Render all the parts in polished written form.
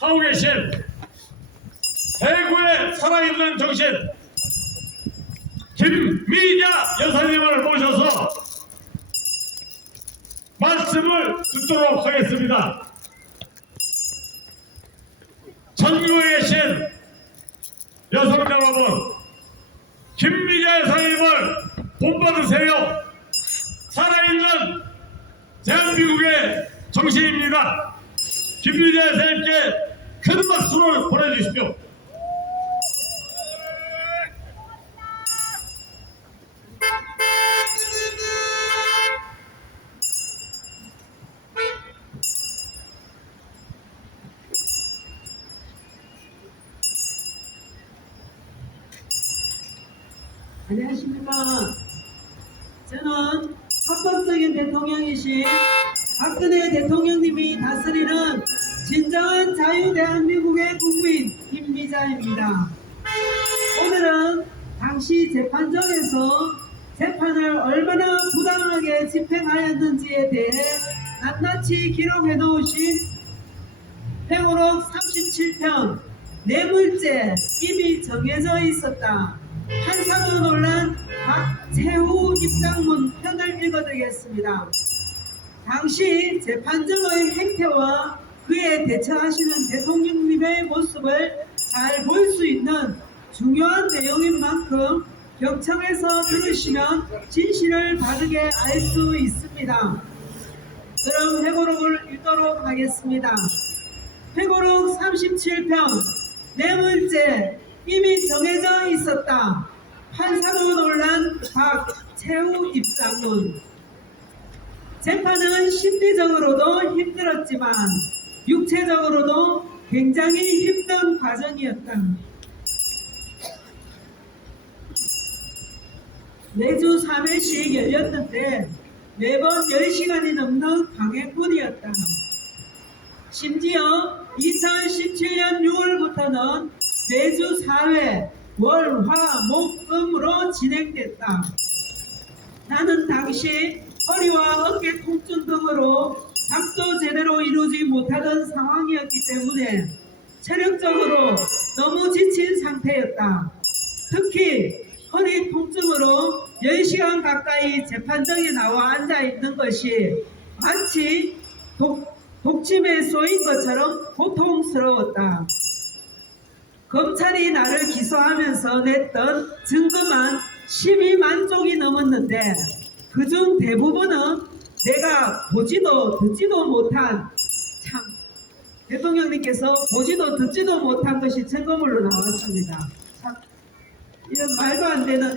하고 계신 대구의 살아있는 정신 김미자 여사님을 모셔서 말씀을 듣도록 하겠습니다. 전국에 계신 여성 여러분, 김미자 여사님을 본받으세요. 살아있는 대한민국의 정신입니다. 김미자 여사님께 큰 박수를 보내주십시오. 안녕하십니까. 저는 합법적인 대통령이신 박근혜 대통령님이 다스리는 진정한 자유 대한민국의 국민 김미자입니다. 오늘은 당시 재판정에서 재판을 얼마나 부당하게 집행하였는지에 대해 낱낱이 기록해 놓으신 회고록 37편 뇌물죄 이미 정해져 있었다. 판사도 논란 박채후 입장문 편을 읽어드리겠습니다. 당시 재판정의 행태와 그에 대처하시는 대통령님의 모습을 잘 볼 수 있는 중요한 내용인 만큼 경청해서 들으시면 진실을 바르게 알 수 있습니다. 그럼 회고록을 읽도록 하겠습니다. 회고록 37편 뇌물죄 이미 정해져 있었다. 판사도 논란 박채후 입장문. 재판은 심리적으로도 힘들었지만 육체적으로도 굉장히 힘든 과정이었다. 매주 3회씩 열렸는데 매번 10시간이 넘는 강행군이었다. 심지어 2017년 6월부터는 매주 4회 월, 화, 목, 금으로 진행됐다. 나는 당시 허리와 어깨 통증 등으로 잠도 제대로 이루지 못하던 상황이었기 때문에 체력적으로 너무 지친 상태였다. 특히 허리 통증으로 10시간 가까이 재판정에 나와 앉아있는 것이 마치 독침에 쏘인 것처럼 고통스러웠다. 검찰이 나를 기소하면서 냈던 증거만 12만 쪽이 넘었는데 그중 대부분은 내가 보지도 듣지도 못한, 참 대통령님께서 보지도 듣지도 못한 것이 증거물로 나왔습니다. 참 이런 말도 안 되는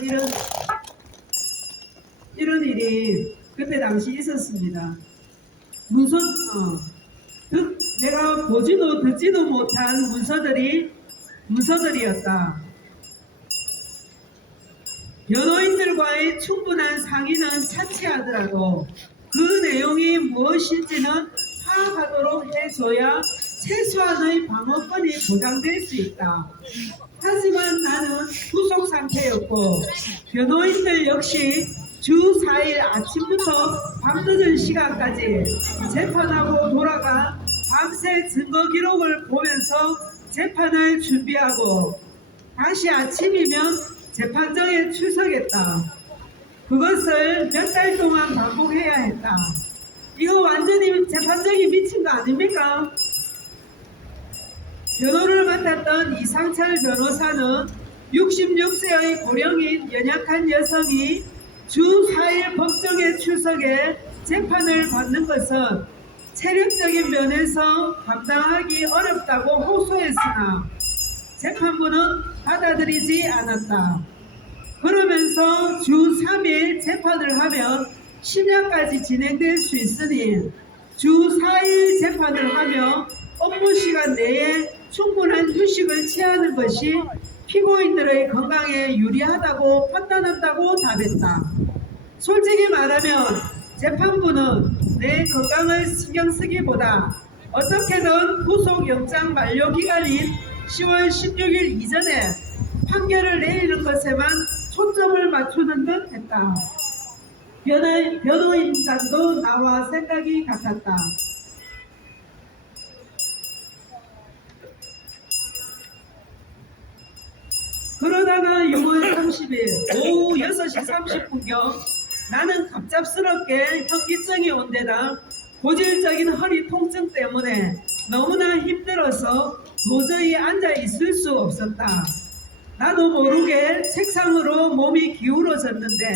이런 일이 그때 당시 있었습니다. 내가 보지도 듣지도 못한 문서들이었다. 변호인들과의 충분한 상의는 차치하더라도 그 내용이 무엇인지는 파악하도록 해줘야 최소한의 방어권이 보장될 수 있다. 하지만 나는 구속 상태였고 변호인들 역시 주 4일 아침부터 밤늦은 시간까지 재판하고 돌아가 밤새 증거 기록을 보면서 재판을 준비하고 다시 아침이면 재판정에 출석했다. 그것을 몇 달 동안 반복해야 했다. 이거 완전히 재판정이 미친 거 아닙니까? 변호를 맡았던 이상철 변호사는 66세의 고령인 연약한 여성이 주 4일 법정에 출석해 재판을 받는 것은 체력적인 면에서 감당하기 어렵다고 호소했으나 재판부는 받아들이지 않았다. 그러면서 주 3일 재판을 하면 심야까지 진행될 수 있으니 주 4일 재판을 하며 업무 시간 내에 충분한 휴식을 취하는 것이 피고인들의 건강에 유리하다고 판단한다고 답했다. 솔직히 말하면 재판부는 내 건강을 신경 쓰기보다 어떻게든 구속영장 만료 기간인 10월 16일 이전에 판결을 내리는 것에만 초점을 맞추는 듯 했다. 변호인단도 나와 생각이 같았다. 그러다가 6월 30일 오후 6시 30분경 나는 갑작스럽게 현기증이 온 데다 고질적인 허리 통증 때문에 너무나 힘들어서 도저히 앉아 있을 수 없었다. 나도 모르게 책상으로 몸이 기울어졌는데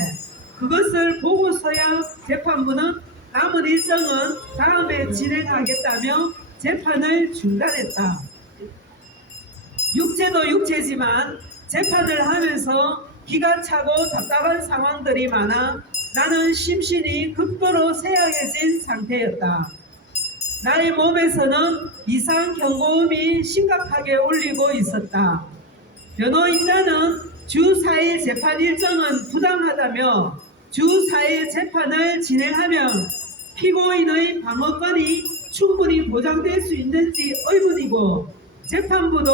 그것을 보고서야 재판부는 남은 일정은 다음에 진행하겠다며 재판을 중단했다. 육체도 육체지만 재판을 하면서 기가 차고 답답한 상황들이 많아 나는 심신이 극도로 쇠약해진 상태였다. 나의 몸에서는 이상 경고음이 심각하게 울리고 있었다. 변호인단은 주 4일 재판 일정은 부당하다며 주 4일 재판을 진행하면 피고인의 방어권이 충분히 보장될 수 있는지 의문이고 재판부도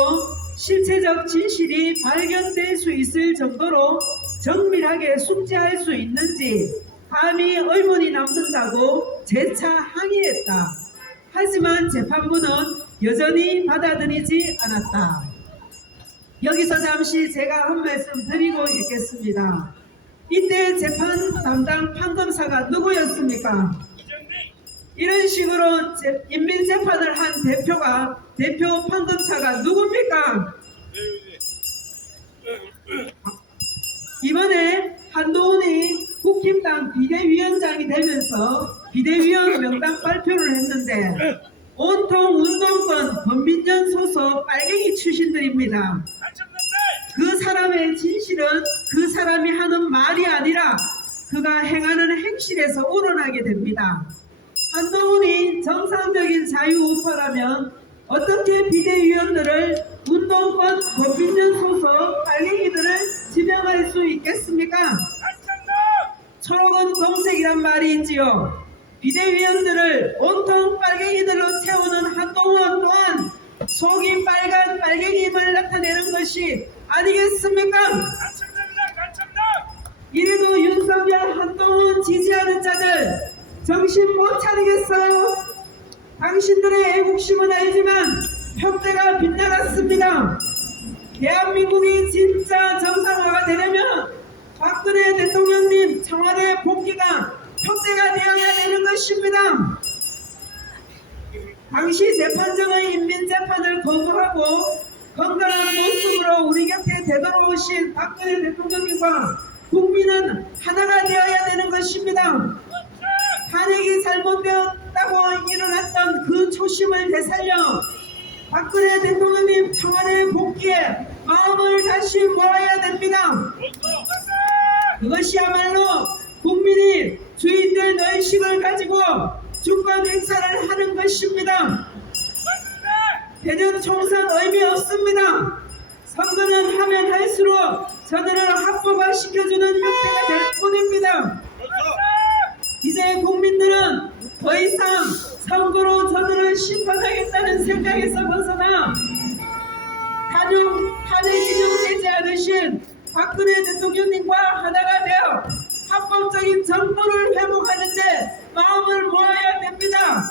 실체적 진실이 발견될 수 있을 정도로 정밀하게 숙지할 수 있는지 감히 의문이 남는다고 재차 항의했다. 하지만 재판부는 여전히 받아들이지 않았다. 여기서 잠시 제가 한 말씀 드리고 있겠습니다. 이때 재판 담당 판검사가 누구였습니까? 이런 식으로 인민재판을 한 대표 판검사가 누굽니까? 이번에 한동훈이 국힘당 비대위원장이 되면서 비대위원 명단 발표를 했는데 온통 운동권 권민련 소속 빨갱이 출신들입니다. 그 사람의 진실은 그 사람이 하는 말이 아니라 그가 행하는 행실에서 우러나게 됩니다. 한동훈이 정상적인 자유우파라면 어떻게 비대위원들을 운동권 권민련 소속 빨갱이들을 지명할 수 있겠습니까? 초록은 동색이란 말이 있지요. 비대위원들을 온통 빨갱이들로 채우는 한동훈 또한 속이 빨간 빨갱이임을 나타내는 것이 아니겠습니까? 이래도 윤석열 한동훈 지지하는 자들 정신 못 차리겠어요? 당신들의 애국심은 알지만 표대가 빗나갔습니다. 대한민국이 진짜 정상화가 되려면 박근혜 대통령님 청와대 복귀가 표대가 되어야 되는 것입니다. 당시 재판정의 인민재판을 거부하고 건강한 모습으로 우리 곁에 되돌아오신 박근혜 대통령님과 국민은 하나가 되어야 되는 것입니다. 탄핵이 잘못되었다고 일어났던 그 초심을 되살려 박근혜 대통령님 청와대 복귀에 마음을 다시 모아야 됩니다. 그것이야말로 국민이 주인된 의식을 가지고 주권 행사를 하는 것입니다. 내년 총선 의미 없습니다. 선거는 하면 할수록 저들을 합법화시켜주는 형태가 될 뿐입니다. 이제 국민들은 더 이상 선거로 저들을 심판하겠다는 생각에서 벗어나 탄핵 인용되지 않으신 박근혜 대통령님과 하나가 되어 합법적인 정부를 회복하는데 마음을 모아야 됩니다.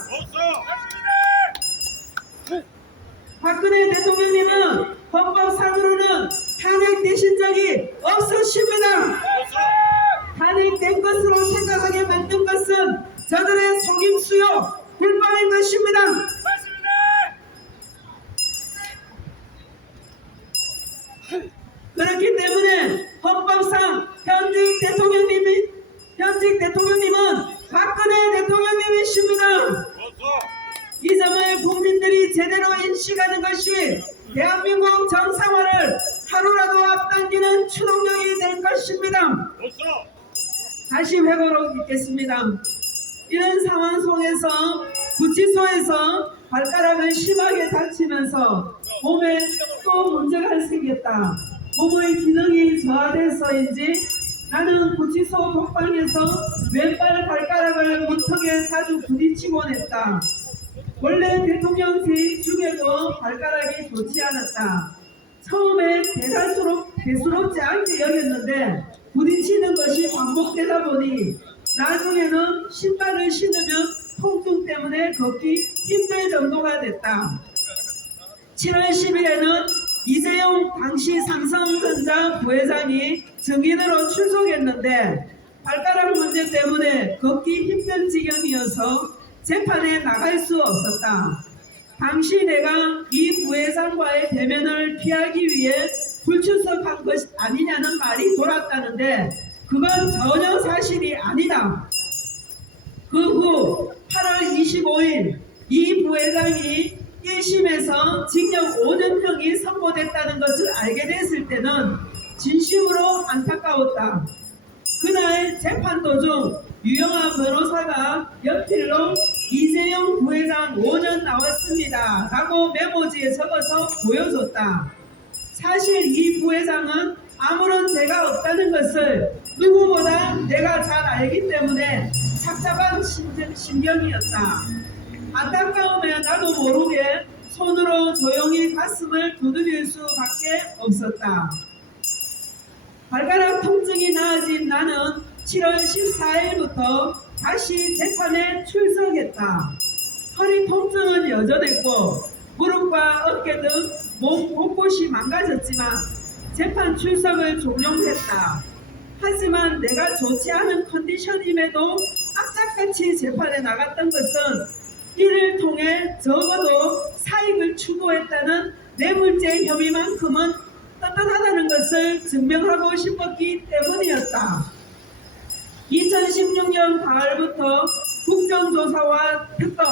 박근혜 대통령님은 헌법상으로는 탄핵되신 적이 없으십니다. 탄핵된 것으로 생각하게 만든 것은 저들의 속임수요 불법인 것입니다. 그렇기 때문에 헌법상 현직 대통령님은 박근혜 대통령님이십니다. 이 점을 국민들이 제대로 인식하는 것이 대한민국 정상화를 하루라도 앞당기는 추동력이 될 것입니다. 다시 회고록 읽겠습니다. 이런 상황 속에서 구치소에서 발가락을 심하게 다치면서 몸에 또 문제가 생겼다. 몸의 기능이 저하돼서인지 나는 구치소 독방에서 왼발 발가락을 문턱에 자주 부딪히곤 했다. 원래 대통령 재임 중에도 발가락이 좋지 않았다. 처음에 대수롭지 않게 여겼는데 부딪히는 것이 반복되다 보니 나중에는 신발을 신으면 통증 때문에 걷기 힘들 정도가 됐다. 7월 10일에는 이재용 당시 삼성전자 부회장이 증인으로 출석했는데 발가락 문제 때문에 걷기 힘든 지경이어서 재판에 나갈 수 없었다. 당시 내가 이 부회장과의 대면을 피하기 위해 불출석한 것 아니냐는 말이 돌았다는데 그건 전혀 사실이 아니다. 그 후 8월 25일 이 부회장이 1심에서 징역 5년형이 선고됐다는 것을 알게 됐을 때는 진심으로 안타까웠다. 그날 재판 도중 유영아 변호사가 연필로 이재용 부회장 5년 나왔습니다 라고 메모지에 적어서 보여줬다. 사실 이 부회장은 아무런 죄가 없다는 것을 누구보다 내가 잘 알기 때문에 착잡한 심경이었다. 안타까우면 나도 모르게 손으로 조용히 가슴을 두드릴 수밖에 없었다. 발가락 통증이 나아진 나는 7월 14일부터 다시 재판에 출석했다. 허리 통증은 여전했고 무릎과 어깨 등 몸 곳곳이 망가졌지만 재판 출석을 종용했다. 하지만 내가 좋지 않은 컨디션임에도 악착같이 재판에 나갔던 것은 이를 통해 적어도 사익을 추구했다는 뇌물죄 혐의만큼은 떳떳하다는 것을 증명하고 싶었기 때문이었다. 2016년 가을부터 국정조사와 특검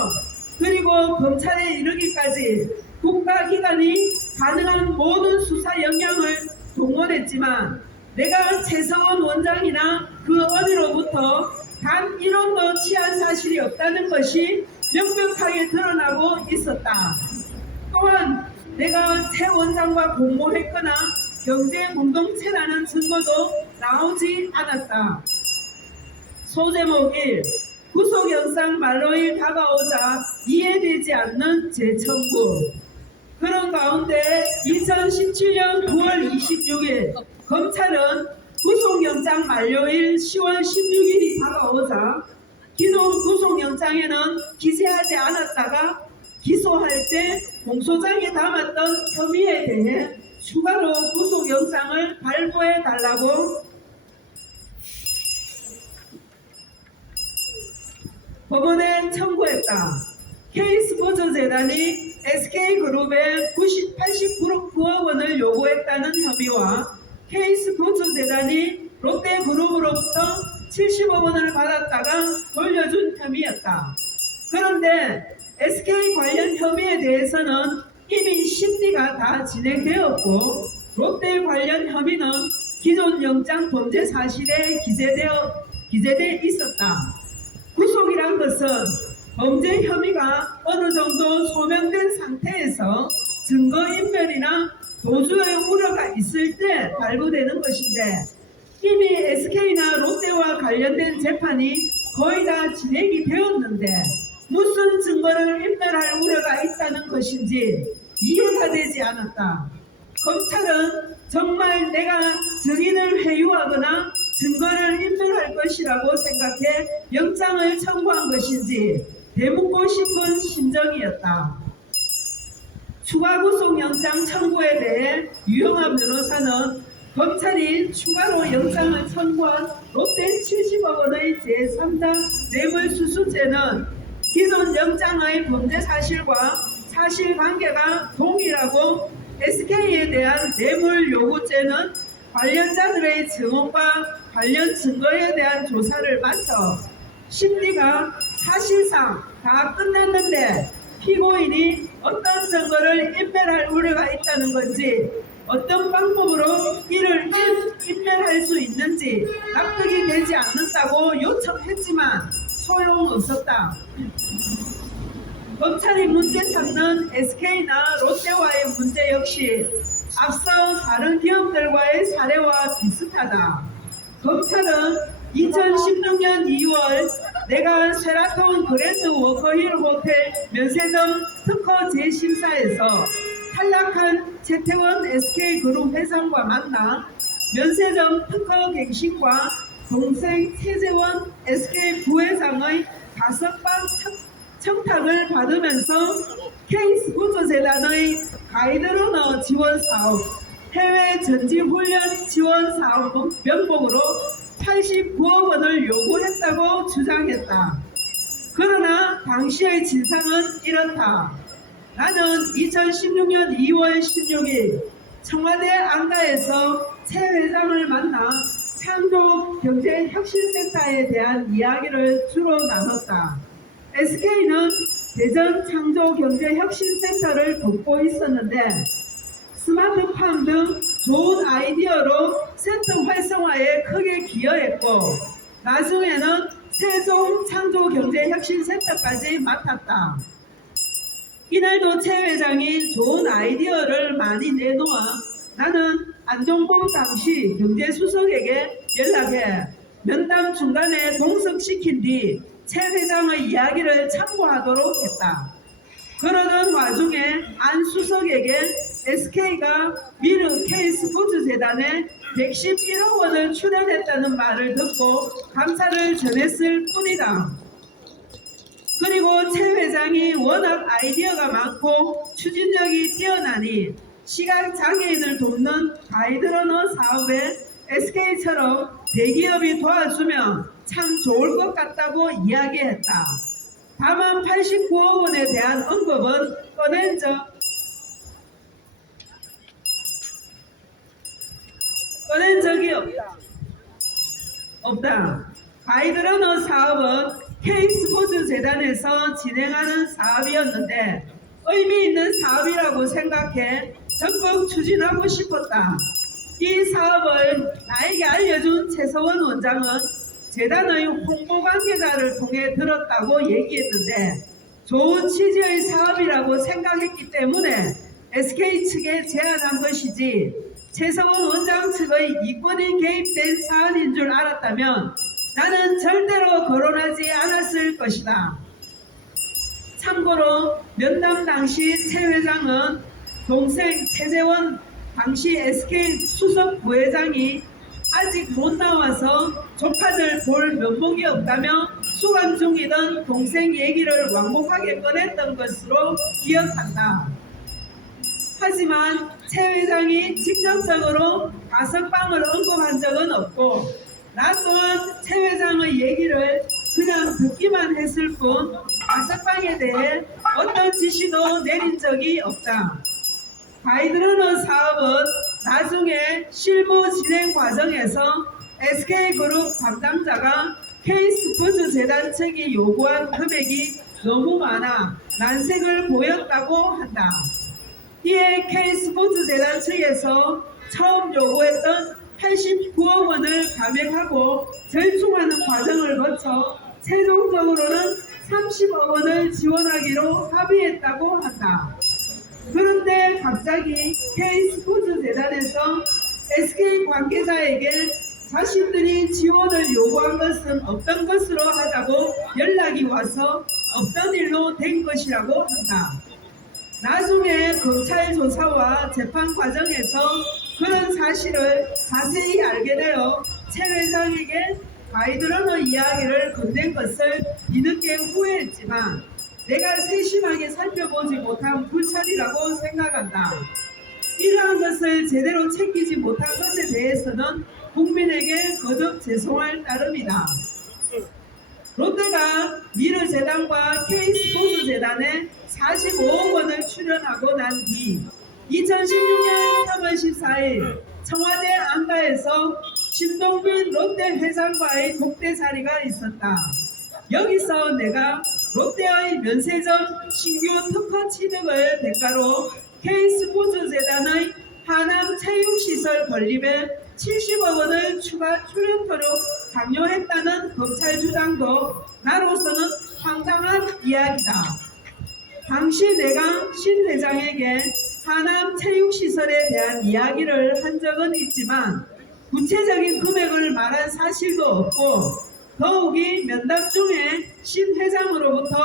그리고 검찰에 이르기까지 국가기관이 가능한 모든 수사 역량을 동원했지만 내가 최성원 원장이나 그 어디로부터 단 1원도 취한 사실이 없다는 것이 명백하게 드러나고 있었다. 또한 내가 최 원장과 공모했거나 경제 공동체라는 증거도 나오지 않았다. 소제목 1. 구속영장 만료일 다가오자 이해되지 않는 재청구. 그런 가운데 2017년 9월 26일 검찰은 구속영장 만료일 10월 16일이 다가오자 기존 구속영장에는 기재하지 않았다가 기소할 때 공소장에 담았던 혐의에 대해 추가로 구속영장을 발부해달라고 법원에 청구했다. K스포츠재단이 SK그룹에 89억 원을 요구했다는 혐의와 K스포츠재단이 롯데그룹으로부터 70억 원을 받았다가 돌려준 혐의였다. 그런데 SK 관련 혐의에 대해서는 이미 심리가 다 진행되었고 롯데 관련 혐의는 기존 영장 범죄 사실에 기재돼 있었다. 구속이란 것은 범죄 혐의가 어느 정도 소명된 상태에서 증거인멸이나 도주의 우려가 있을 때 발부되는 것인데 이미 SK나 롯데와 관련된 재판이 거의 다 진행이 되었는데 무슨 증거를 인멸할 우려가 있다는 것인지 이해가 되지 않았다. 검찰은 정말 내가 증인을 회유하거나 증거를 인멸할 것이라고 생각해 영장을 청구한 것인지 되묻고 싶은 심정이었다. 추가 구속영장 청구에 대해 유영아 변호사는 검찰이 추가로 영장을 청구한 롯데 70억 원의 제3자 뇌물수수죄는 기존 영장의 범죄 사실과 사실관계가 동일하고 SK에 대한 뇌물 요구죄는 관련자들의 증언과 관련 증거에 대한 조사를 마쳐 심리가 사실상 다 끝났는데 피고인이 어떤 증거를 인멸할 우려가 있다는 건지 어떤 방법으로 이를 인멸할 수 있는지 납득이 되지 않는다고 요청했지만 소용없었다. 검찰이 문제 삼는 SK나 롯데와의 문제 역시 앞서 다른 기업들과의 사례와 비슷하다. 검찰은 2016년 2월 내가 쉐라톤 그랜드 워커힐 호텔 면세점 특허 재심사에서 탈락한 최태원 SK그룹 회장과 만나 면세점 특허 갱신과 동생 최재원 SK 부회장의 5방 청탁을 받으면서 K스포츠재단의 가이드러너 지원 사업, 해외 전지 훈련 지원 사업 명목으로 89억 원을 요구했다고 주장했다. 그러나 당시의 진상은 이렇다. 나는 2016년 2월 16일 청와대 안가에서 최 회장을 만나 창조경제혁신센터에 대한 이야기를 주로 나눴다. SK는 대전 창조경제혁신센터를 돕고 있었는데 스마트팜 등 좋은 아이디어로 센터 활성화에 크게 기여했고 나중에는 세종 창조경제혁신센터까지 맡았다. 이날도 최 회장이 좋은 아이디어를 많이 내놓아 나는 안종범 당시 경제수석에게 연락해 면담 중간에 동석시킨 뒤 최 회장의 이야기를 참고하도록 했다. 그러던 와중에 안 수석에게 SK가 미르 K스포츠재단에 111억 원을 출연했다는 말을 듣고 감사를 전했을 뿐이다. 그리고 최 회장이 워낙 아이디어가 많고 추진력이 뛰어나니 시각장애인을 돕는 가이드러너 사업에 SK처럼 대기업이 도와주면 참 좋을 것 같다고 이야기했다. 다만 89억 원에 대한 언급은 꺼낸 적이 없다. 가이드러너 사업은 K스포츠재단에서 진행하는 사업이었는데 의미 있는 사업이라고 생각해 적극 추진하고 싶었다. 이 사업을 나에게 알려준 최서원 원장은 재단의 홍보 관계자를 통해 들었다고 얘기했는데 좋은 취지의 사업이라고 생각했기 때문에 SK 측에 제안한 것이지 최서원 원장 측의 이권이 개입된 사안인 줄 알았다면 나는 절대로 거론하지 않았을 것이다. 참고로 면담 당시 최 회장은 동생 최재원 당시 SK 수석 부회장이 아직 못 나와서 조카들 볼 면목이 없다며 수감 중이던 동생 얘기를 완곡하게 꺼냈던 것으로 기억한다. 하지만 최 회장이 직접적으로 가석방을 언급한 적은 없고 나 또한 최 회장의 얘기를 그냥 듣기만 했을 뿐 가석방에 대해 어떤 지시도 내린 적이 없다. 가이드러너 사업은 나중에 실무 진행 과정에서 SK그룹 담당자가 K스포츠재단 측이 요구한 금액이 너무 많아 난색을 보였다고 한다. 이에 K스포츠재단 측에서 처음 요구했던 89억 원을 감액하고 절충하는 과정을 거쳐 최종적으로는 30억 원을 지원하기로 합의했다고 한다. 그런데 갑자기 K스포츠재단에서 SK 관계자에게 자신들이 지원을 요구한 것은 없던 것으로 하자고 연락이 와서 없던 일로 된 것이라고 한다. 나중에 검찰 조사와 재판 과정에서 그런 사실을 자세히 알게 되어 최 회장에게 가이드러너 이야기를 건넨 것을 뒤늦게 후회했지만 내가 세심하게 살펴보지 못한 불찰이라고 생각한다. 이러한 것을 제대로 챙기지 못한 것에 대해서는 국민에게 거듭 죄송할 따름이다. 롯데가 미르재단과 K스포츠재단에 45억 원을 출연하고 난 뒤 2016년 3월 14일 청와대 안가에서 신동빈 롯데 회장과의 독대 자리가 있었다. 여기서 내가 롯데의 면세점 신규 특허 취득을 대가로 K스포츠재단의 하남 체육시설 건립에 70억 원을 추가 출연토록 강요했다는 검찰 주장도 나로서는 황당한 이야기다. 당시 내가 신 회장에게 하남 체육시설에 대한 이야기를 한 적은 있지만 구체적인 금액을 말한 사실도 없고 더욱이 면담 중에 신 회장으로부터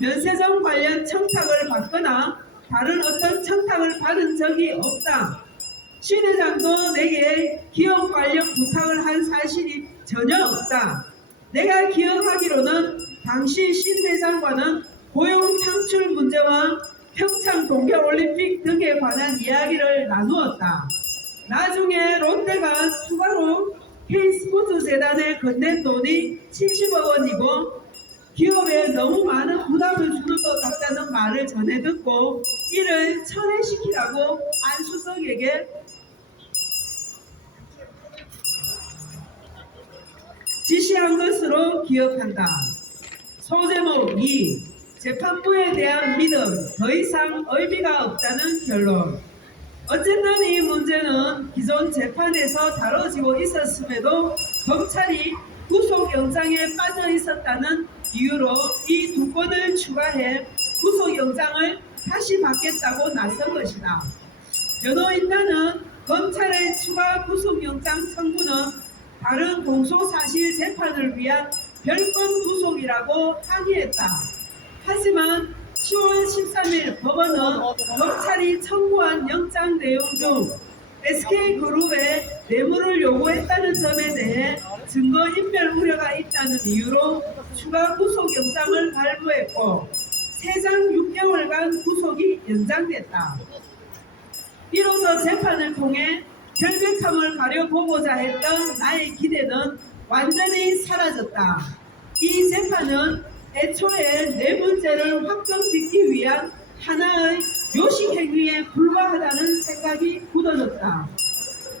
면세점 관련 청탁을 받거나 다른 어떤 청탁을 받은 적이 없다. 신 회장도 내게 기업 관련 부탁을 한 사실이 전혀 없다. 내가 기억하기로는 당시 신 회장과는 고용 창출 문제와 평창 동계올림픽 등에 관한 이야기를 나누었다. 나중에 롯데가 추가로 K스포츠재단에 건넨 돈이 70억 원이고 기업에 너무 많은 부담을 주는 것 같다는 말을 전해 듣고 이를 철회시키라고 안수석에게 지시한 것으로 기억한다. 소제목 2. 재판부에 대한 믿음, 더 이상 의미가 없다는 결론. 어쨌든 이 문제는 기존 재판에서 다뤄지고 있었음에도 검찰이 구속영장에 빠져 있었다는 이유로 이 두 건을 추가해 구속영장을 다시 받겠다고 나선 것이다. 변호인단은 검찰의 추가 구속영장 청구는 다른 공소사실 재판을 위한 별건 구속이라고 항의했다. 하지만 10월 13일 법원은 검찰이 청구한 영장 내용 중 SK그룹에 뇌물을 요구했다는 점에 대해 증거인멸 우려가 있다는 이유로 추가 구속영장을 발부했고 최장 6개월간 구속이 연장됐다. 이로써 재판을 통해 결백함을 가려보고자 했던 나의 기대는 완전히 사라졌다. 이 재판은 애초에 뇌물죄를 확정짓기 위한 하나의 요식행위에 불과하다는 생각이 굳어졌다.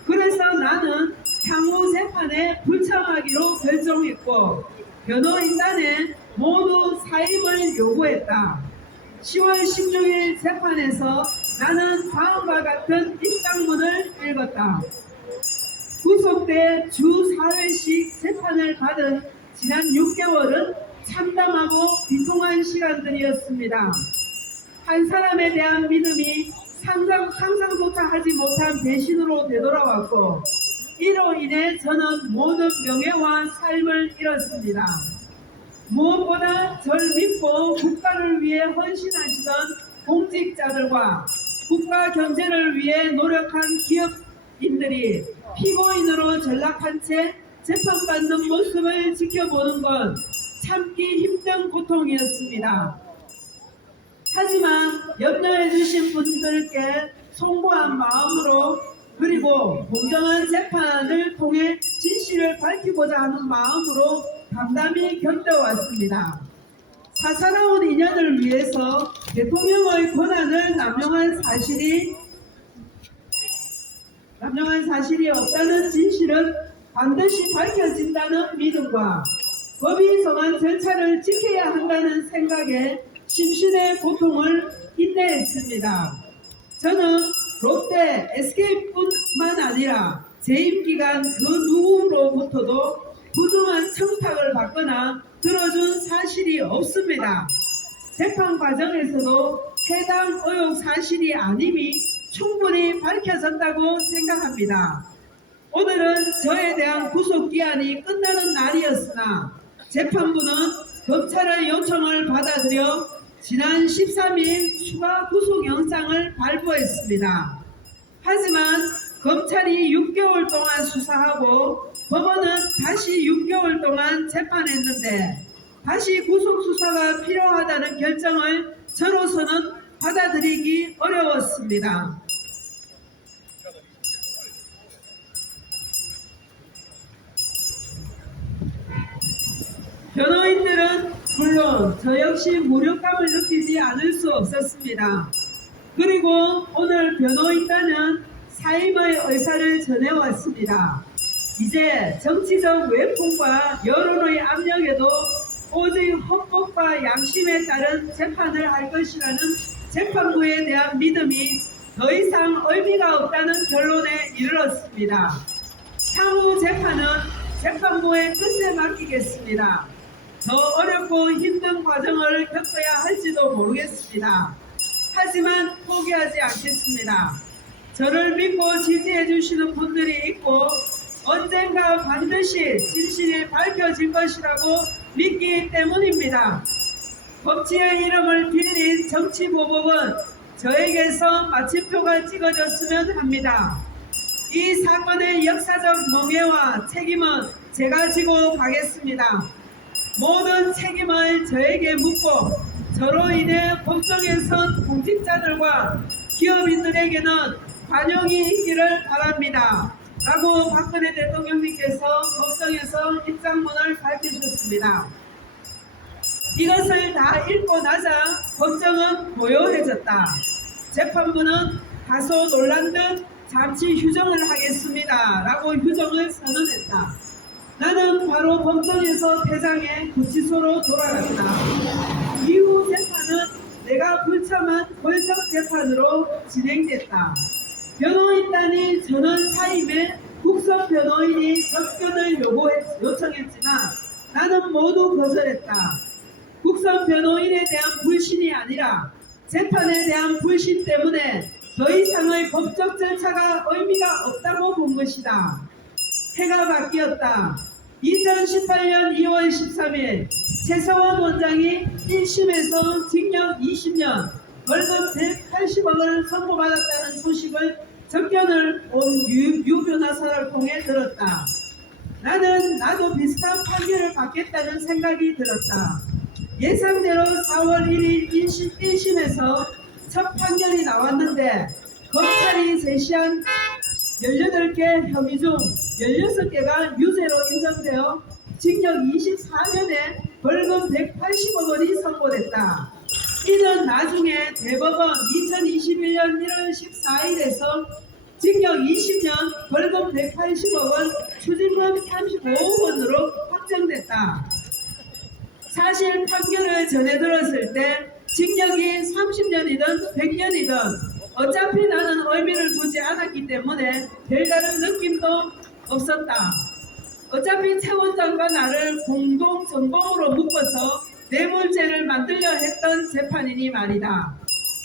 그래서 나는 향후 재판에 불참하기로 결정했고 변호인단에 모두 사임을 요구했다. 10월 16일 재판에서 나는 다음과 같은 입장문을 읽었다. 구속돼 주 4회씩 재판을 받은 지난 6개월은 참담하고 비통한 시간들이었습니다. 한 사람에 대한 믿음이 상상조차 하지 못한 배신으로 되돌아왔고 이로 인해 저는 모든 명예와 삶을 잃었습니다. 무엇보다 절 믿고 국가를 위해 헌신하시던 공직자들과 국가 경제를 위해 노력한 기업인들이 피고인으로 전락한 채 재판받는 모습을 지켜보는 건 참기 힘든 고통이었습니다. 하지만 염려해 주신 분들께 송구한 마음으로 그리고 공정한 재판을 통해 진실을 밝히고자 하는 마음으로 담담히 견뎌왔습니다. 사사로운 인연을 위해서 대통령의 권한을 남용한 사실이 없다는 진실은 반드시 밝혀진다는 믿음과 법이 정한 절차를 지켜야 한다는 생각에 심신의 고통을 인내했습니다. 저는 롯데, SK뿐만 아니라 재임기간 그 누구로부터도 부정한 청탁을 받거나 들어준 사실이 없습니다. 재판 과정에서도 해당 의혹 사실이 아님이 충분히 밝혀졌다고 생각합니다. 오늘은 저에 대한 구속기한이 끝나는 날이었으나 재판부는 검찰의 요청을 받아들여 지난 13일 추가 구속영장을 발부했습니다. 하지만 검찰이 6개월 동안 수사하고 법원은 다시 6개월 동안 재판했는데 다시 구속수사가 필요하다는 결정을 저로서는 받아들이기 어려웠습니다. 변호인들은 물론 저 역시 무력감을 느끼지 않을 수 없었습니다. 그리고 오늘 변호인단은 사임의 의사를 전해왔습니다. 이제 정치적 외풍과 여론의 압력에도 오직 헌법과 양심에 따른 재판을 할 것이라는 재판부에 대한 믿음이 더 이상 의미가 없다는 결론에 이르렀습니다. 향후 재판은 재판부의 뜻에 맡기겠습니다. 더 어렵고 힘든 과정을 겪어야 할지도 모르겠습니다. 하지만 포기하지 않겠습니다. 저를 믿고 지지해 주시는 분들이 있고 언젠가 반드시 진실이 밝혀질 것이라고 믿기 때문입니다. 법치의 이름을 빌린 정치보복은 저에게서 마침표가 찍어졌으면 합니다. 이 사건의 역사적 멍해와 책임은 제가 지고 가겠습니다. 모든 책임을 저에게 묻고 저로 인해 법정에 선 공직자들과 기업인들에게는 관용이 있기를 바랍니다. 라고 박근혜 대통령님께서 법정에서 입장문을 밝히셨습니다. 이것을 다 읽고 나자 법정은 고요해졌다. 재판부는 다소 놀란 듯 잠시 휴정을 하겠습니다. 라고 휴정을 선언했다. 나는 바로 법정에서 퇴장해 구치소로 돌아갔다. 이후 재판은 내가 불참한 벌적 재판으로 진행됐다. 변호인단이 전원 사임에 국선 변호인이 접견을 요청했지만 나는 모두 거절했다. 국선 변호인에 대한 불신이 아니라 재판에 대한 불신 때문에 더 이상의 법적 절차가 의미가 없다고 본 것이다. 해가 바뀌었다. 2018년 2월 13일 최서원 원장이 1심에서 징역 20년, 월급 180억을 선고받았다는 소식을 접견을 온 유 변호사를 통해 들었다. 나도 비슷한 판결을 받겠다는 생각이 들었다. 예상대로 4월 1일 1심에서 첫 판결이 나왔는데 검찰이 제시한 18개 혐의 중 16개가 유죄로 인정되어 징역 24년에 벌금 180억 원이 선고됐다. 이는 나중에 대법원 2021년 1월 14일에서 징역 20년 벌금 180억 원 추징금 35억 원으로 확정됐다. 사실 판결을 전해 들었을 때 징역이 30년이든 100년이든 어차피 나는 의미를 두지 않았기 때문에 별다른 느낌도 없었다. 어차피 최 원장과 나를 공동 정범으로 묶어서 뇌물죄를 만들려 했던 재판이니 말이다.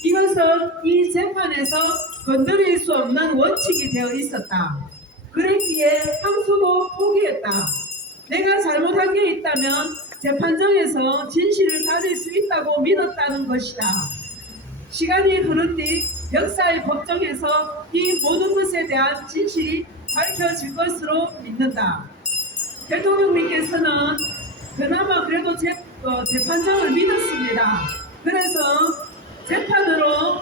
이것은 이 재판에서 건드릴 수 없는 원칙이 되어 있었다. 그랬기에 항소도 포기했다. 내가 잘못한 게 있다면 재판정에서 진실을 가릴 수 있다고 믿었다는 것이다. 시간이 흐른 뒤 역사의 법정에서 이 모든 것에 대한 진실이 밝혀질 것으로 믿는다. 대통령님께서는 그나마 그래도 재판정을 믿었습니다. 그래서 재판으로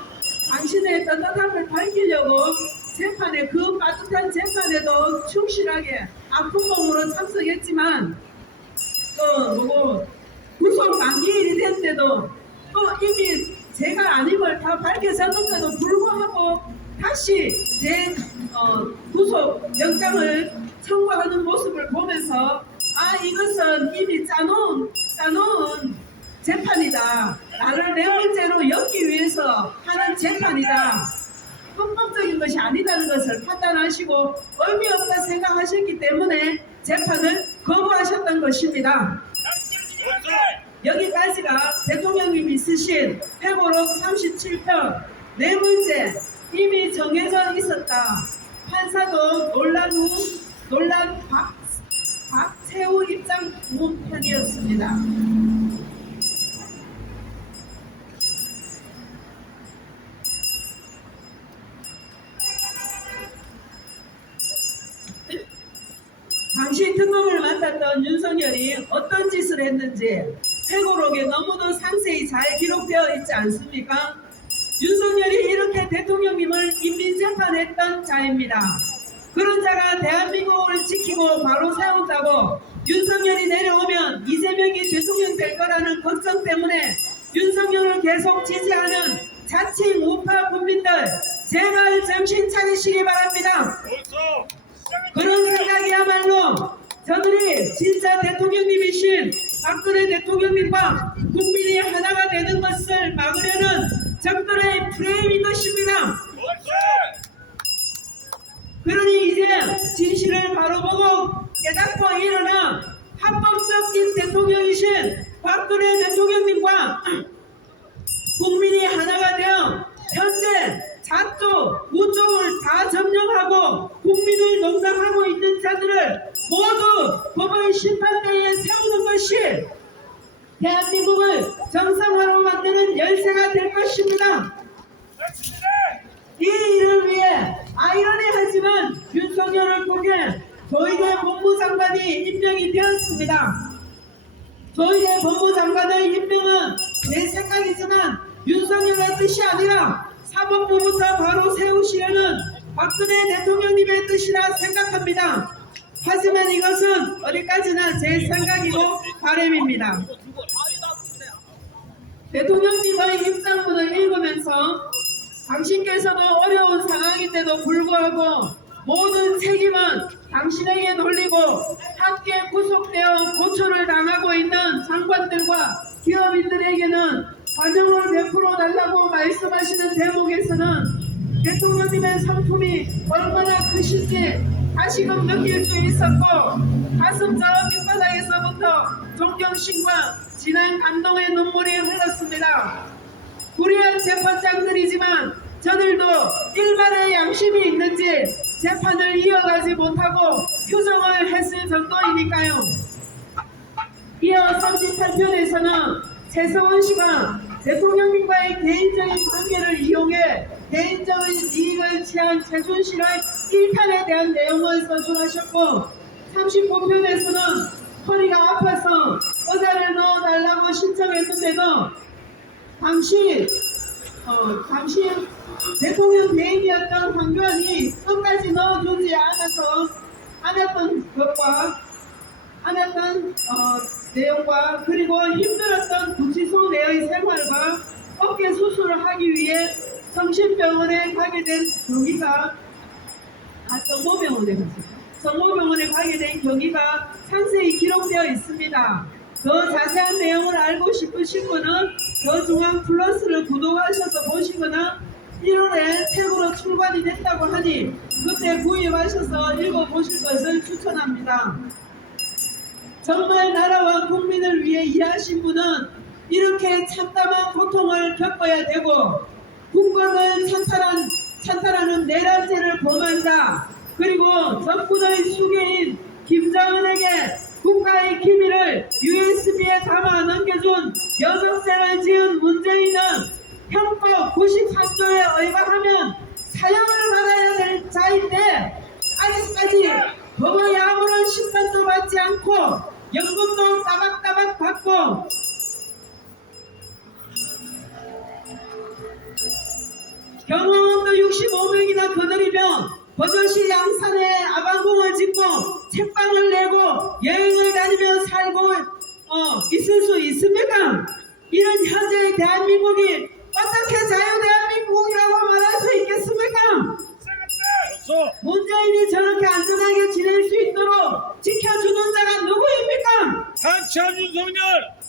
당신의 떳떳함을 밝히려고 재판에 그 빠듯한 재판에도 충실하게 아픈 몸으로 참석했지만 구속 만기일이 됐는데도 이미 제가 아님을 다 밝혀졌는데도 불구하고 다시 제 구속 영장을 청구하는 모습을 보면서 이것은 이미 짜놓은 재판이다. 나를 뇌물죄로 엮기 위해서 하는 재판이다. 헌법적인 것이 아니다는 것을 판단하시고 의미 없다 생각하셨기 때문에 재판을 거부하셨던 것입니다. 여기까지가 대통령님이 쓰신 회고록 37편 뇌물죄 이미 정해져 있었다. 판사도 논란 박채우 입장 문편이었습니다. 당시 특검을 맡았던 윤석열이 어떤 짓을 했는지 회고록에 너무도 상세히 잘 기록되어 있지 않습니까? 윤석열이 이렇게 대통령님을 인민재판했던 자입니다. 그런 자가 대한민국을 지키고 바로 세운다고 윤석열이 내려오면 이재명이 대통령 될 거라는 걱정 때문에 윤석열을 계속 지지하는 자칭 우파 국민들 제발 정신 차리시기 바랍니다. 그런 생각이야말로 저들이 진짜 대통령님이신 박근혜 대통령님과 국민이 하나가 되는 것을 막으려는 적들의 프레임인 것입니다. 그러니 이제 진실을 바로 보고 깨닫고 일어나 합법적인 대통령이신 박근혜 대통령님과 국민이 하나가 되어 현재 좌쪽, 우쪽을 다 점령하고 국민을 농락하고 있는 자들을 모두 법의 심판대에 세우는 것이 대한민국을 정상화로 만드는 열쇠가 될 것입니다. 이 일을 위해 아이러니하지만 윤석열을 통해 조희대 법무장관이 임명이 되었습니다. 조희대 법무장관의 임명은 내 생각이지만 윤석열의 뜻이 아니라 사법부부터 바로 세우시려는 박근혜 대통령님의 뜻이라 생각합니다. 하지만 이것은 어디까지나 제 생각이고 바람입니다. 대통령님의 입장문을 읽으면서 당신께서도 어려운 상황인데도 불구하고 모든 책임은 당신에게 돌리고 함께 구속되어 고초를 당하고 있는 장관들과 기업인들에게는 관용을 베풀어 달라고 말씀하시는 대목에서는 대통령님의 성품이 얼마나 크신지 다시금 느낄 수 있었고 가슴 저 밑바닥에서부터 존경심과 진한 감동의 눈물이 흘렀습니다. 불의한 재판장들이지만 저들도 일반의 양심이 있는지 재판을 이어가지 못하고 휴정을 했을 정도이니까요. 이어 38편에서는 최서원 씨가 대통령님과의 개인적인 관계를 이용해 개인적인 이익을 취한 최순실의 일탈에 대한 내용을 서술하셨고 39편에서는 허리가 아파서 의자를 넣어달라고 신청했는데도 당시 대통령 대행이었던 황교안이 끝까지 넣어주지 않았던 내용과 그리고 힘들었던 구치소 내의 생활과 어깨 수술을 하기 위해 성심병원에 가게 된 경위가 성모병원에 가게 된 경위가 상세히 기록되어 있습니다. 더 자세한 내용을 알고 싶으신 분은 더 중앙 플러스를 구독하셔서 보시거나 1월에 책으로 출간이 됐다고 하니 그때 구입하셔서 읽어보실 것을 추천합니다. 정말 나라와 국민을 위해 일하신 분은 이렇게 참담한 고통을 겪어야 되고 국권을 찬탈하는 내란죄를 범한 자 그리고 적군의 수괴인 김정은에게 국가의 기밀을 USB에 담아 넘겨준 여적죄를 지은 문재인은 형법 93조에 의거하면 사형을 받아야 될 자인데 아직까지 법의 아무런 심판도 받지 않고 연금도 따박따박 받고 경호원도 65명이나 거느리며 버젓이 양산에 아방궁을 짓고 책방을 내고 여행을 다니며 살고 있을 수 있습니까? 이런 현재의 대한민국이 어떻게 자유대한민국이라고 말할 수 있겠습니까? 문재인이 저렇게 안전하게 지낼 수 있도록 지켜주는 자가 누구입니까? 단체한 윤석열!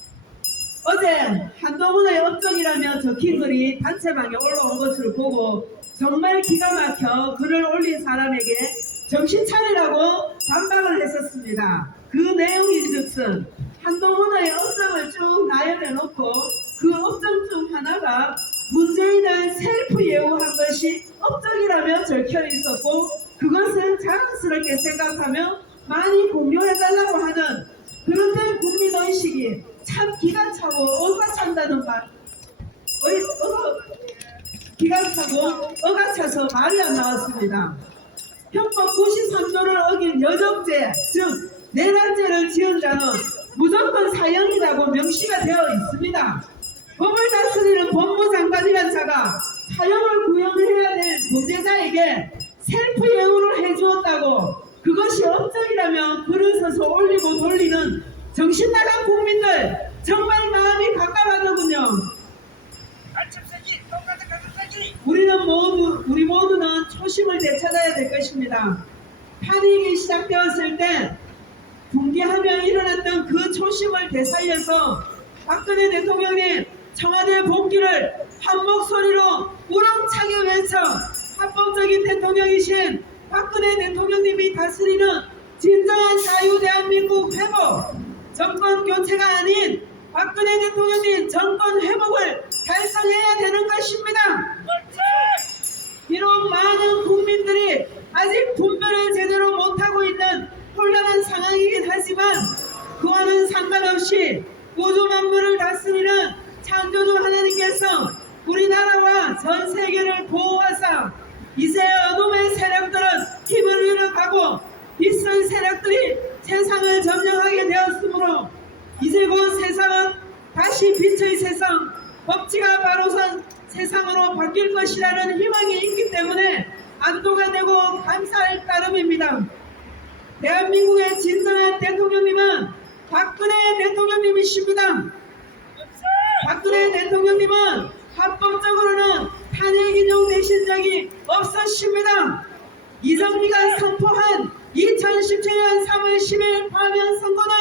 어제 한동훈의 업적이라며 적힌 글이 단체방에 올라온 것을 보고 정말 기가 막혀 글을 올린 사람에게 정신 차리라고 반박을 했었습니다. 그 내용인즉슨 한동훈의 업적을 쭉 나열해놓고 그 업적 중 하나가 문재인을 셀프 예우한 것이 업적이라며 적혀 있었고 그것을 자랑스럽게 생각하며 많이 공유해달라고 하는 그런데 국민의식이 참 기가 차고 어가 찬다는 말 기가 차고 어가 차서 말이 안 나왔습니다. 형법 93조를 어긴 여적죄 즉 내란죄를 지은 자는 무조건 사형이라고 명시가 되어 있습니다. 법을 다스리는 법무장관이란 자가 사형을 구형해야 될 범죄자에게 셀프 예우를 해주었다고 그것이 업적이라며 글을 써서 올리고 돌리는 정신나간 국민들 정말 마음이 갑갑하더군요. 우리 모두는 초심을 되찾아야 될 것입니다. 탄핵이 시작되었을 때 분개하며 일어났던 그 초심을 되살려서 박근혜 대통령이 청와대 복귀를 한 목소리로 우렁차게 외쳐 합법적인 대통령이신 박근혜 대통령님이 다스리는 진정한 자유대한민국 회복 정권 교체가 아닌 박근혜 대통령님 정권 회복을 달성해야 되는 것입니다. 비록 많은 국민들이 아직 분별을 제대로 못하고 있는 혼란한 상황이긴 하지만 그와는 상관없이 우주 만물을 다스리는 창조주 하나님께서 우리나라와 전 세계를 보호하사 이제 어둠의 세력들은 힘을 잃어가고 빛의 세력들이 세상을 점령하게 되었으므로 이제 곧 세상은 다시 다시 빛의 세상, 법치가 바로 선 세상으로 바뀔 것이라는 희망이 있기 때문에 안도가 되고 감사할 따름입니다. 대한민국의 진정한 대통령님은 박근혜 대통령님이십니다. 박근혜 대통령님은 합법적으로는 탄핵 인용되신 적이 없으십니다. 이정미가 선포한 2017년 3월 10일 파면 선고는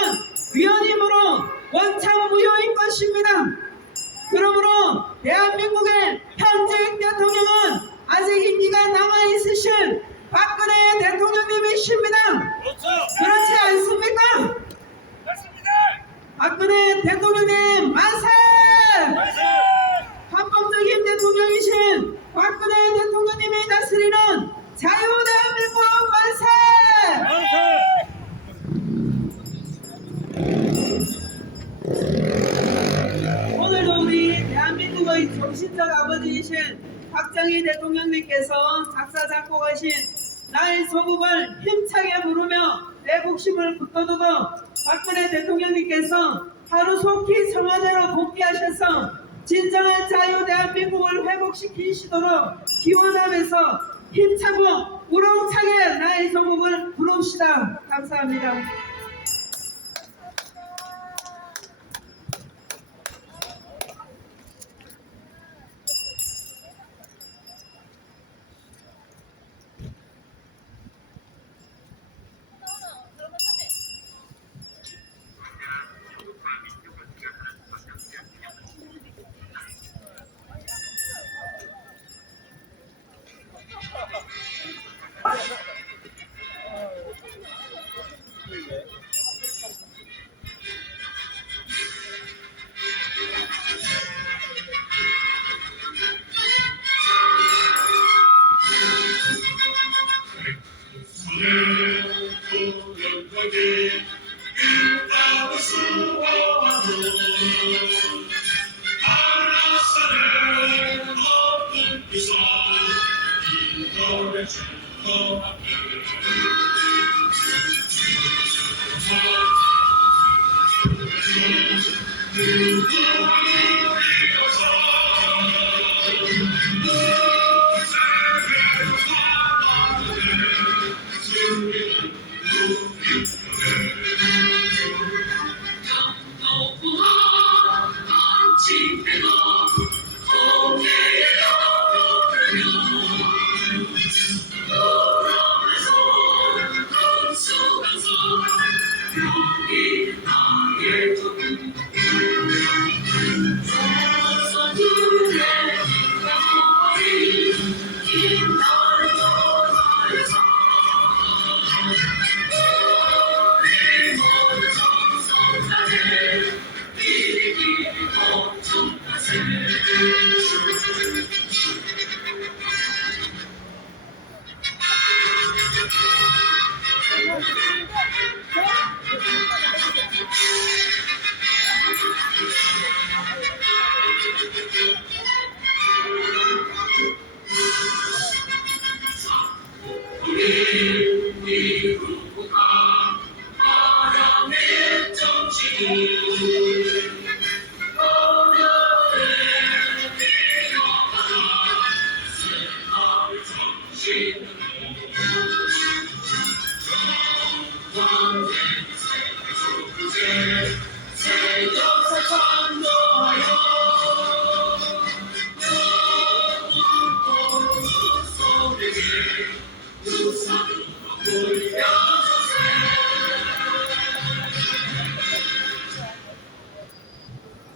위헌이므로 원천 무효인 것입니다. 그러므로 대한민국의 현직 대통령은 아직 임기가 남아있으신 박근혜 대통령님이십니다. 그렇지 않습니까? 박근혜 대통령님 만세! 합법적인 대통령이신 박근혜 대통령님이 다스리는 자유대한민국 만세! 오늘도 우리 대한민국의 정신적 아버지이신 박정희 대통령님께서 작사 작곡하신 나의 소국을 힘차게 부르며 내 복심을 붙들고 박근혜 대통령님께서 하루속히 청와대로 복귀하셔서 진정한 자유 대한민국을 회복시키시도록 기원하면서 힘차고 우렁차게 나의 소국을 부릅시다. 감사합니다.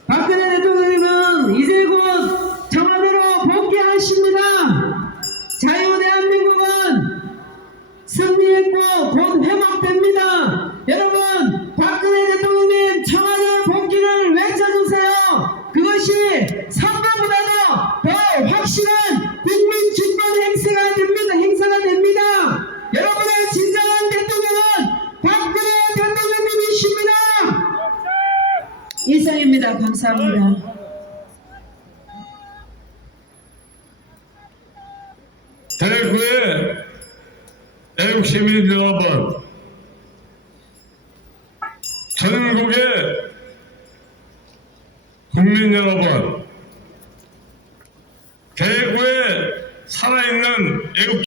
박근혜 대통령님은 이제 곧 청와대로 복귀하십니다. 자유 대한민국은 승리했고 곧 회복됩니다. 여러분, 박근혜 대통령님 청와대 복귀를 외쳐주세요. 그것이 선거보다도 더 확실한 국민 주권 행사가 됩니다. 여러분의 진정한 대통령은 박근혜 대통령님이십니다. 이상입니다. 감사합니다. 대구의 애국 시민 여러분,